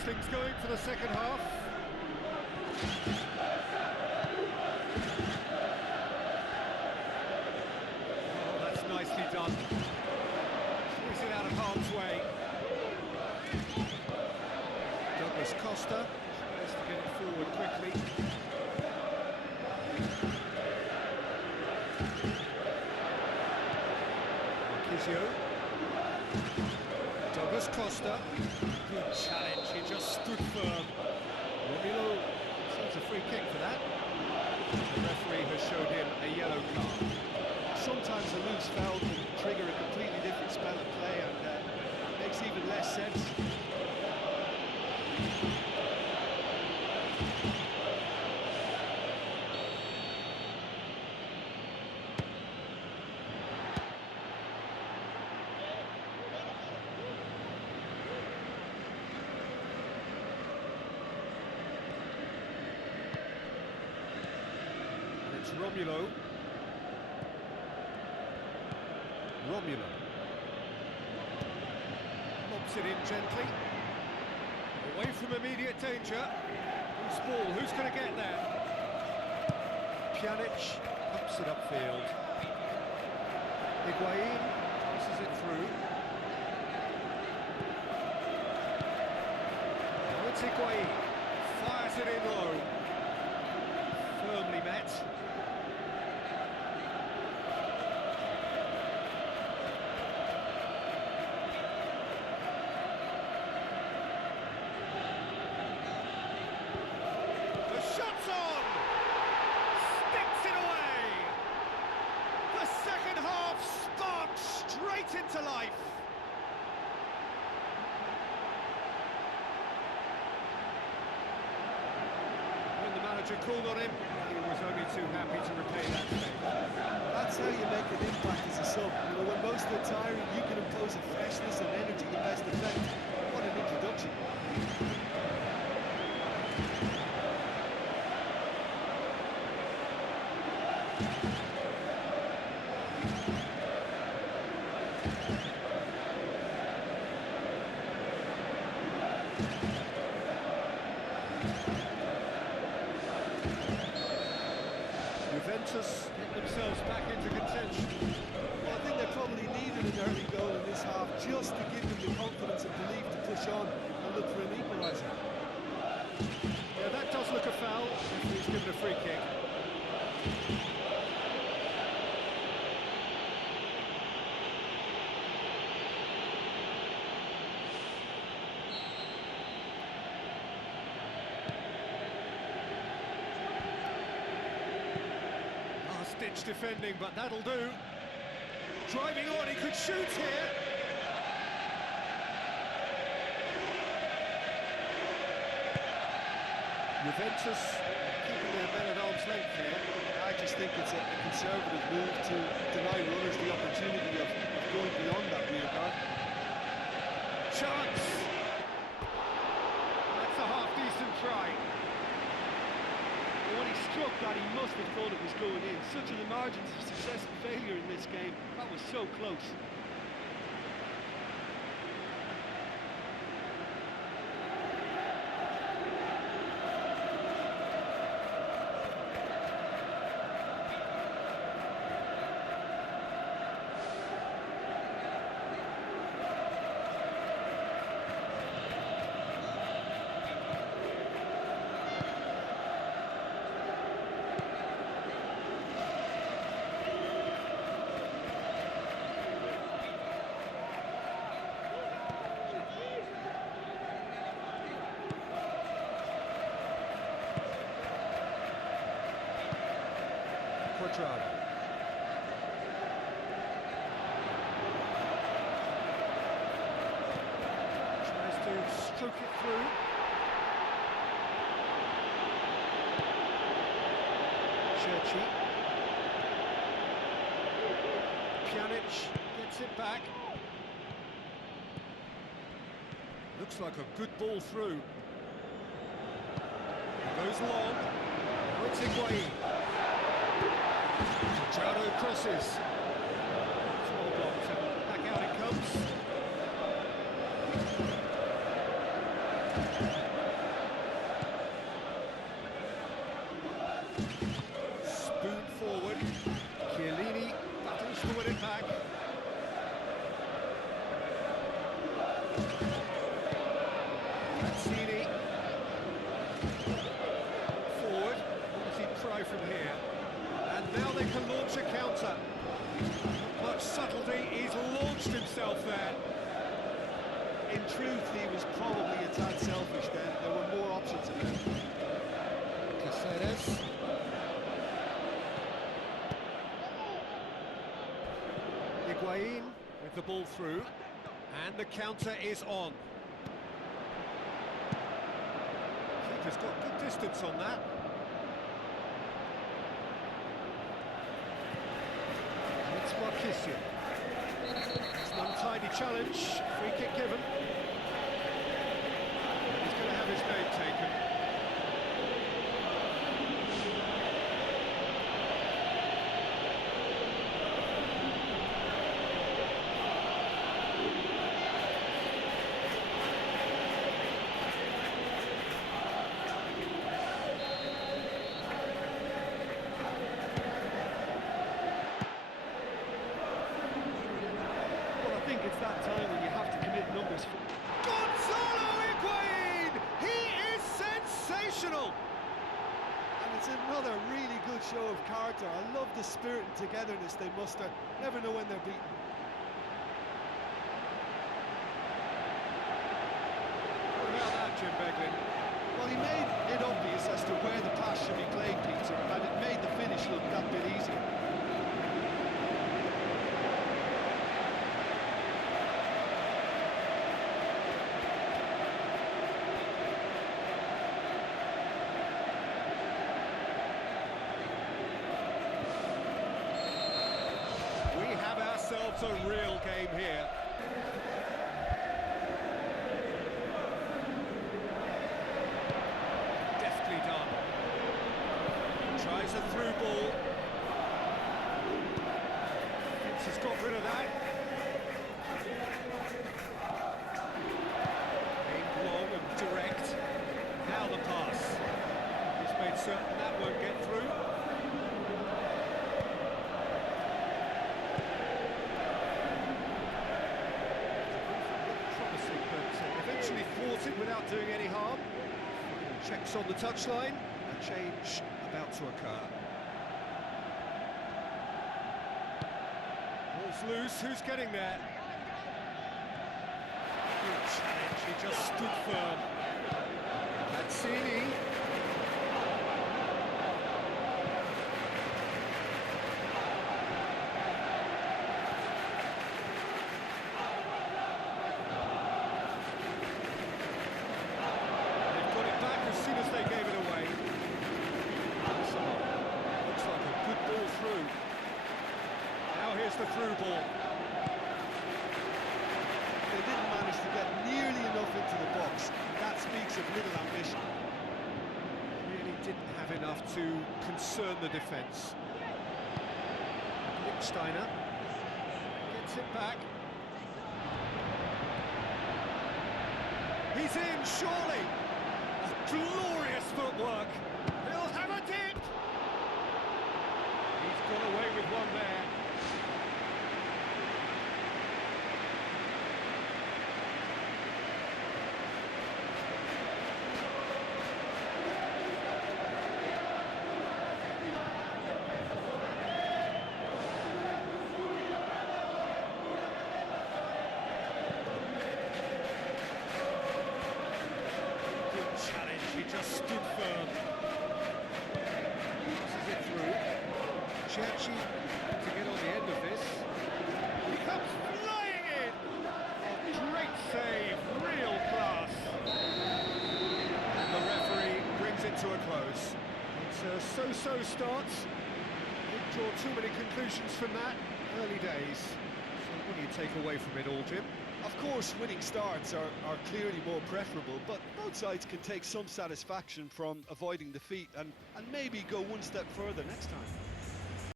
gets things going for the second half. Oh, that's nicely done. Squeeze it out of harm's way. Douglas Costa tries to get it forward quickly. Douglas Costa, good challenge, he just stood firm. Romelu seems a free kick for that. The referee has showed him a yellow card. Sometimes a loose foul can trigger a completely different spell of play, and makes even less sense. It's Romelu. Lobs it in gently. Away from immediate danger. Who's ball? Who's going to get there? Pjanic pumps it upfield. Higuain passes it through. Now it's Higuain. Fires it in low. Firmly met. Into life. When the manager called on him, he was only too happy to repay that favour. That's how you make an impact as a sub. You know, when most are tiring, you can impose a freshness and energy the best effect. What an introduction. Juventus get themselves back into contention. Well, I think they probably needed an early goal in this half just to give them the confidence and belief to push on and look for an equaliser. Yeah, that does look a foul. He's given a free kick. Ditch defending, but that'll do. Driving on, he could shoot here. Juventus keeping their men at arm's length here. I just think it's a conservative move to deny runners the opportunity of going beyond that rear guard. Chance! That's a half-decent try. When he struck that, he must have thought it was going in. Such are the margins of success and failure in this game. That was so close. Quadrado. Tries to stroke it through. Churchy. Pjanic gets it back. Looks like a good ball through. Goes long. Oh, it's Higuain. Quadrado crosses. It's well blocked. Back out it comes. Chiellini battles to win it back. Mancini. Forward. What does he try from here? And now they can launch a counter. Much subtlety, he's launched himself there. In truth, he was probably a tad selfish then. There were more options available. Caceres. Higuain with the ball through, and the counter is on. Keeper's got good distance on that. And it's Marquisio. It's an untidy challenge, free kick given. He's going to have his name taken. I think it's that time when you have to commit numbers. Gonzalo Higuain! He is sensational! And it's another really good show of character. I love the spirit and togetherness they muster. Never know when they're beaten. What about that, Jim Beglin? Well, he made it obvious as to where the pass should be played, Peter, and it made the finish look that bit easier. Ourselves a real game here. Deftly done. Tries a through ball. Fitz has got rid of that. Aimed long and direct. Now the pass. He's made certain that won't get through. Without doing any harm. Checks on the touchline. A change about to occur. Ball's loose. Who's getting there? Good challenge. He just stood firm. Mancini. The through ball. They didn't manage to get nearly enough into the box. That speaks of little ambition. Really didn't have enough to concern the defence. Lichtsteiner gets it back. He's in, surely! Glorious footwork! He'll have a dip! He's got away with one there. He just stood firm. Passes it through. Cerci to get on the end of this. He comes flying in! Oh, great save, real class. And the referee brings it to a close. It's a so-so start. Didn't draw too many conclusions from that. Early days. So what do you take away from it all, Jim? Of course, winning starts are clearly more preferable, but both sides can take some satisfaction from avoiding defeat and maybe go one step further next time.